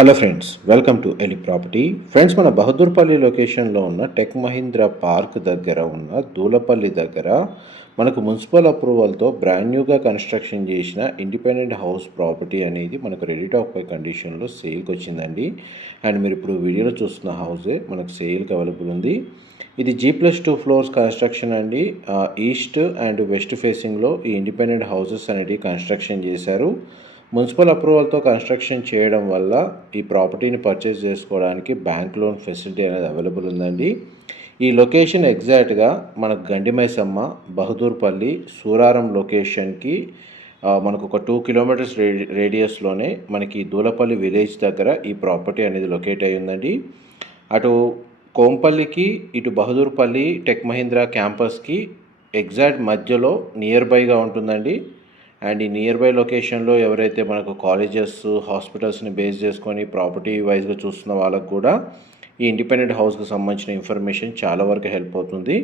Hello friends, welcome to ఎలి property. Friends, మన బహదూర్పల్లి లొకేషన్లో ఉన్న టెక్ మహీంద్రా పార్క్ దగ్గర ఉన్న దూలపల్లి దగ్గర మనకు మున్సిపల్ అప్రూవల్తో బ్రాండ్ న్యూగా కన్స్ట్రక్షన్ చేసిన ఇండిపెండెంట్ హౌస్ ప్రాపర్టీ అనేది మనకు రెడీ టు ఆక్యుపై కండిషన్లో సేల్కి వచ్చిందండి. అండ్ మీరు ఇప్పుడు వీడియోలో చూస్తున్న హౌసే మనకు సేల్కి అవైలబుల్ ఉంది. ఇది G+2 ఫ్లోర్స్ కన్స్ట్రక్షన్ అండి. ఈస్ట్ అండ్ వెస్ట్ ఫేసింగ్లో ఈ ఇండిపెండెంట్ హౌసెస్ అనేవి కన్స్ట్రక్షన్ చేశారు. మున్సిపల్ అప్రూవల్తో కన్స్ట్రక్షన్ చేయడం వల్ల ఈ ప్రాపర్టీని పర్చేస్ చేసుకోవడానికి బ్యాంక్ లోన్ ఫెసిలిటీ అనేది అవైలబుల్ ఉందండి. ఈ లొకేషన్ ఎగ్జాక్ట్గా మనకు గండిమైసమ్మ, బహదూర్పల్లి, సూరారం లొకేషన్కి మనకు ఒక 2 కిలోమీటర్స్ రేడియస్లోనే మనకి దూలపల్లి విలేజ్ దగ్గర ఈ ప్రాపర్టీ అనేది లొకేట్ అయి ఉందండి. అటు కోంపల్లికి, ఇటు బహదూర్పల్లి టెక్ మహీంద్రా క్యాంపస్కి ఎగ్జాక్ట్ మధ్యలో నియర్ బైగా ఉంటుందండి. అండ్ ఈ నియర్ బై లొకేషన్లో ఎవరైతే మనకు కాలేజెస్, హాస్పిటల్స్ని బేస్ చేసుకొని ప్రాపర్టీ వైజ్గా చూస్తున్న వాళ్ళకు కూడా ఈ ఇండిపెండెంట్ హౌస్కి సంబంధించిన ఇన్ఫర్మేషన్ చాలా వరకు హెల్ప్ అవుతుంది.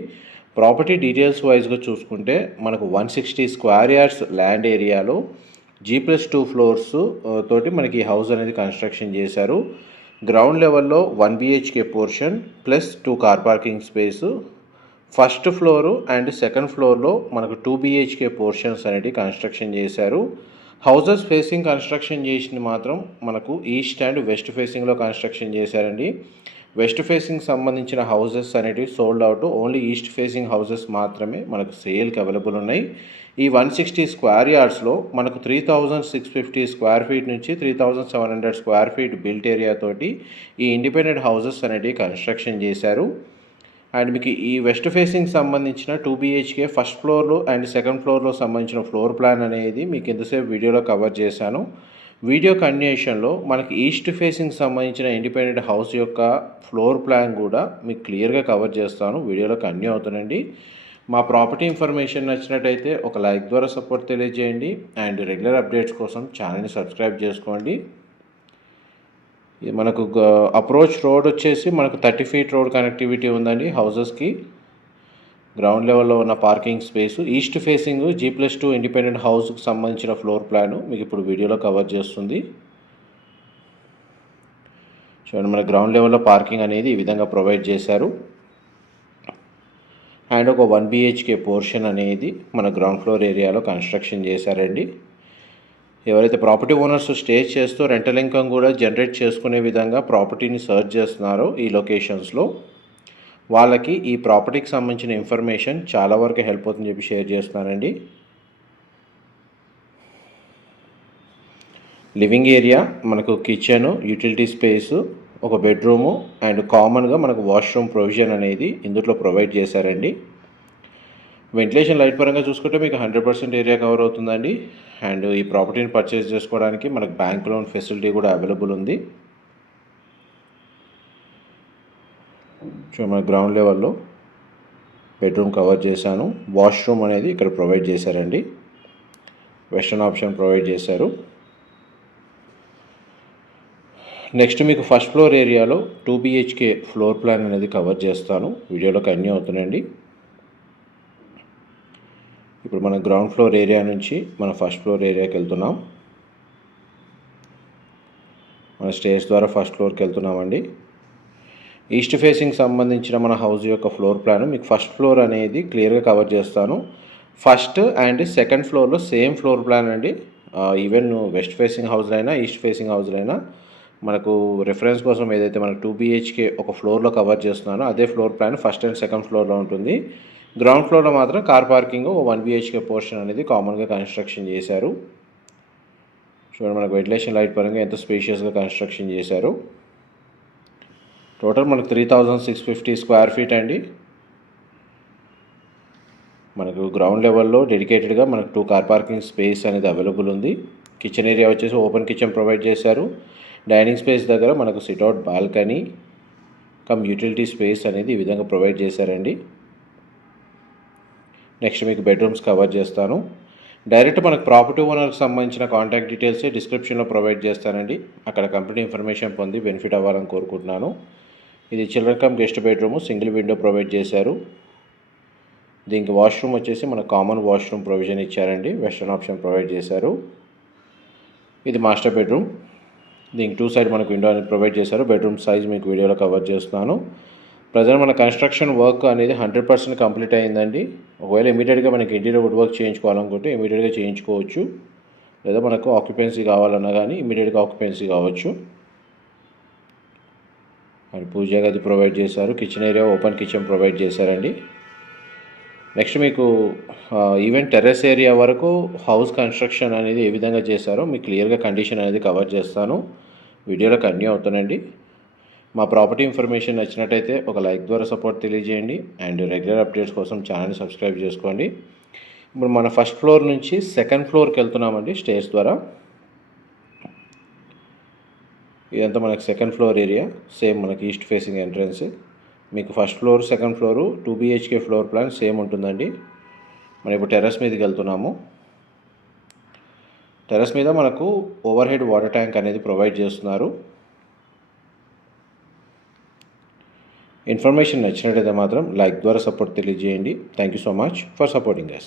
ప్రాపర్టీ డీటెయిల్స్ వైజ్గా చూసుకుంటే మనకు 160 స్క్వేర్ యార్డ్స్ ల్యాండ్ ఏరియాలో G+2 ఫ్లోర్స్ తోటి మనకి ఈ హౌస్ అనేది కన్స్ట్రక్షన్ చేశారు. గ్రౌండ్ లెవెల్లో 1 BHK portion plus 2 car parking space, first floor and second ఫ్లోర్లో మనకు 2 BHK పోర్షన్స్ అనేవి కన్స్ట్రక్షన్ చేశారు. హౌసెస్ ఫేసింగ్ కన్స్ట్రక్షన్ చేసింది మాత్రం మనకు ఈస్ట్ అండ్ వెస్ట్ ఫేసింగ్లో కన్స్ట్రక్షన్ చేశారండి. వెస్ట్ ఫేసింగ్ సంబంధించిన హౌసెస్ అనేటివి sold out. Only east facing houses మాత్రమే మనకు సేల్కి అవైలబుల్ ఉన్నాయి. ఈ 160 స్క్వేర్ యార్డ్స్లో మనకు 3650 స్క్వేర్ ఫీట్ నుంచి 3700 స్క్వేర్ ఫీట్ బిల్ట్ ఏరియా తోటి ఈ ఇండిపెండెంట్ హౌసెస్ అనేటివి కన్స్ట్రక్షన్ చేశారు. అండ్ మీకు ఈ వెస్ట్ ఫేసింగ్ సంబంధించిన 2 BHK ఫస్ట్ ఫ్లోర్లో అండ్ సెకండ్ ఫ్లోర్లో సంబంధించిన ఫ్లోర్ ప్లాన్ అనేది మీకు ఎంతసేపు వీడియోలో కవర్ చేశాను. వీడియో కంటిన్యూషన్లో మనకి ఈస్ట్ ఫేసింగ్ సంబంధించిన ఇండిపెండెంట్ హౌస్ యొక్క ఫ్లోర్ ప్లాన్ కూడా మీకు క్లియర్గా కవర్ చేస్తాను. వీడియోలో కంటిన్యూ అవుతానండి. మా ప్రాపర్టీ ఇన్ఫర్మేషన్ నచ్చినట్టయితే ఒక లైక్ ద్వారా సపోర్ట్ తెలియజేయండి. అండ్ రెగ్యులర్ అప్డేట్స్ కోసం ఛానల్ని సబ్స్క్రైబ్ చేసుకోండి. ఇది మనకు అప్రోచ్ రోడ్ వచ్చేసి మనకు 30 ఫీట్ రోడ్ కనెక్టివిటీ ఉందండి హౌసెస్కి. గ్రౌండ్ లెవెల్లో ఉన్న parking space, east facing G+2 independent హౌస్కి సంబంధించిన ఫ్లోర్ ప్లాను మీకు ఇప్పుడు వీడియోలో కవర్ చేస్తుంది. చూడండి, మన గ్రౌండ్ లెవెల్లో పార్కింగ్ అనేది ఈ విధంగా ప్రొవైడ్ చేశారు. అండ్ ఒక 1 BHK పోర్షన్ అనేది మన గ్రౌండ్ ఫ్లోర్ ఏరియాలో కన్స్ట్రక్షన్ చేశారండి. ఎవరైతే ప్రాపర్టీ ఓనర్స్ స్టే చేస్తూ రెంటల్ ఇన్కమ్ కూడా జనరేట్ చేసుకునే విధంగా ప్రాపర్టీని సర్చ్ చేస్తున్నారో ఈ లొకేషన్స్లో, వాళ్ళకి ఈ ప్రాపర్టీకి సంబంధించిన ఇన్ఫర్మేషన్ చాలా వరకు హెల్ప్ అవుతుందని చెప్పి షేర్ చేస్తున్నానండి. లివింగ్ ఏరియా మనకు కిచెను, యూటిలిటీ స్పేసు, ఒక బెడ్రూము అండ్ కామన్గా మనకు వాష్రూమ్ ప్రొవిజన్ అనేది ఇందులో ప్రొవైడ్ చేశారండి. వెంటిలేషన్ లైట్ పరంగా చూసుకుంటే మీకు 100% ఏరియా కవర్ అవుతుందండి. అండ్ ఈ ప్రాపర్టీని పర్చేస్ చేసుకోవడానికి మనకు బ్యాంక్ లోన్ ఫెసిలిటీ కూడా అవైలబుల్ ఉంది. సో మన గ్రౌండ్ లెవెల్లో బెడ్రూమ్ కవర్ చేశాను. వాష్రూమ్ అనేది ఇక్కడ ప్రొవైడ్ చేశారండి. వెస్టర్న్ ఆప్షన్ ప్రొవైడ్ చేశారు. నెక్స్ట్ మీకు ఫస్ట్ ఫ్లోర్ ఏరియాలో 2 BHK ఫ్లోర్ ప్లాన్ అనేది కవర్ చేస్తాను. వీడియోలో కంటిన్యూ అవుతుందండి. ఇప్పుడు మన గ్రౌండ్ ఫ్లోర్ ఏరియా నుంచి మన ఫస్ట్ ఫ్లోర్ ఏరియాకి వెళ్తున్నాం. మన స్టేర్స్ ద్వారా ఫస్ట్ ఫ్లోర్కి వెళ్తున్నామండి. ఈస్ట్ ఫేసింగ్ సంబంధించిన మన హౌస్ యొక్క ఫ్లోర్ ప్లాన్ మీకు ఫస్ట్ ఫ్లోర్ అనేది క్లియర్గా కవర్ చేస్తాను. ఫస్ట్ అండ్ సెకండ్ ఫ్లోర్లో సేమ్ ఫ్లోర్ ప్లాన్ అండి. ఈవెన్ వెస్ట్ ఫేసింగ్ హౌస్లైనా ఈస్ట్ ఫేసింగ్ హౌస్లైనా మనకు రెఫరెన్స్ కోసం ఏదైతే మనకు 2 BHK ఒక ఫ్లోర్లో కవర్ చేస్తున్నానో అదే floor plan first and second ఫ్లోర్లో ఉంటుంది. గ్రౌండ్ ఫ్లోర్లో మాత్రం కార్ పార్కింగ్ 1 BHK పోర్షన్ అనేది కామన్గా కన్స్ట్రక్షన్ చేశారు. చూడండి, మనకు వెంటిలేషన్ లైట్ పరంగా ఎంత స్పేషియస్గా కన్స్ట్రక్షన్ చేశారు. టోటల్ మనకు 3650 స్క్వేర్ ఫీట్ అండి. మనకు గ్రౌండ్ లెవెల్లో డెడికేటెడ్గా మనకు 2 కార్ పార్కింగ్ స్పేస్ అనేది అవైలబుల్ ఉంది. కిచెన్ ఏరియా వచ్చేసి ఓపెన్ కిచెన్ ప్రొవైడ్ చేశారు. డైనింగ్ స్పేస్ దగ్గర మనకు sit-out balcony come utility space అనేది ఈ విధంగా ప్రొవైడ్ చేశారండి. నెక్స్ట్ మీకు బెడ్రూమ్స్ కవర్ చేస్తాను. డైరెక్ట్ మనకు ప్రాపర్టీ ఓనర్కి సంబంధించిన కాంటాక్ట్ డీటెయిల్స్ డిస్క్రిప్షన్లో ప్రొవైడ్ చేస్తానండి. అక్కడ కంప్లీట్ ఇన్ఫర్మేషన్ పొంది బెనిఫిట్ అవ్వాలని కోరుకుంటున్నాను. ఇది children come guest bedroom, single window provide చేశారు. దీనికి వాష్రూమ్ వచ్చేసి మనకు కామన్ వాష్రూమ్ ప్రొవిజన్ ఇచ్చారండి. వెస్టర్న్ ఆప్షన్ ప్రొవైడ్ చేశారు. ఇది మాస్టర్ బెడ్రూమ్. దీనికి 2 సైడ్ మనకు విండో అనేది ప్రొవైడ్ చేశారు. బెడ్రూమ్ సైజ్ మీకు వీడియోలో కవర్ చేస్తున్నాను. ప్రజెంట్ మన కన్స్ట్రక్షన్ వర్క్ అనేది 100% కంప్లీట్ అయిందండి. ఒకవేళ ఇమీడియట్గా మనకి ఇంటీరియర్ వుడ్ వర్క్ చేయించుకోవాలనుకుంటే ఇమీడియట్గా చేయించుకోవచ్చు, లేదా మనకు ఆక్యుపెన్సీ కావాలన్నా కానీ ఇమీడియట్గా ఆక్యుపెన్సీ కావచ్చు. అండ్ పూజా గది ప్రొవైడ్ చేశారు. Kitchen area open kitchen provide చేశారండి. నెక్స్ట్ మీకు ఈవెన్ టెర్రస్ ఏరియా వరకు హౌస్ కన్స్ట్రక్షన్ అనేది ఏ విధంగా చేశారో మీకు క్లియర్గా కండిషన్ అనేది కవర్ చేస్తాను. వీడియోలో కంటిన్యూ అవుతానండి. మా ప్రాపర్టీ ఇన్ఫర్మేషన్ నచ్చినట్టయితే ఒక లైక్ ద్వారా సపోర్ట్ తెలియజేయండి. అండ్ రెగ్యులర్ అప్డేట్స్ కోసం ఛానల్ని సబ్స్క్రైబ్ చేసుకోండి. ఇప్పుడు మన ఫస్ట్ ఫ్లోర్ నుంచి సెకండ్ ఫ్లోర్కి వెళ్తున్నామండి స్టేర్స్ ద్వారా. ఇదంతా మనకి సెకండ్ ఫ్లోర్ ఏరియా. సేమ్ మనకి ఈస్ట్ ఫేసింగ్ ఎంట్రన్స్. మీకు first floor second floor 2 BHK floor plan same ఉంటుందండి. మనం ఇప్పుడు టెర్రస్ మీదకి వెళ్తున్నాము. టెర్రస్ మీద మనకు ఓవర్ హెడ్ వాటర్ ట్యాంక్ అనేది ప్రొవైడ్ చేస్తున్నారు. ఇన్ఫర్మేషన్ నచ్చినట్టయితే మాత్రం లైక్ ద్వారా సపోర్ట్ తెలియజేయండి. Thank you so much for supporting us.